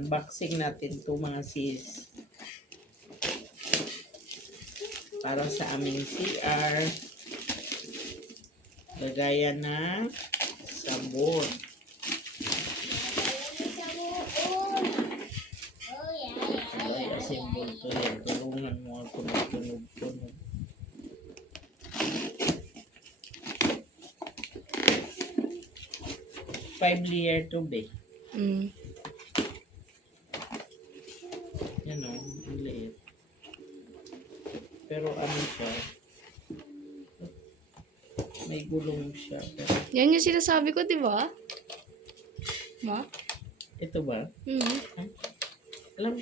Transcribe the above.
unboxing natin to mga sis. Para sa aming CR. Lagayan na sabon. Ay, assemble to yan. Tulungan mo ako na tunog-tunog. Five layer to be. Yan o, ang liit. Pero ano siya, may gulong siya. Pero, Yan yung sinasabi ko, di ba? Ma? ito ba? Mm. Alam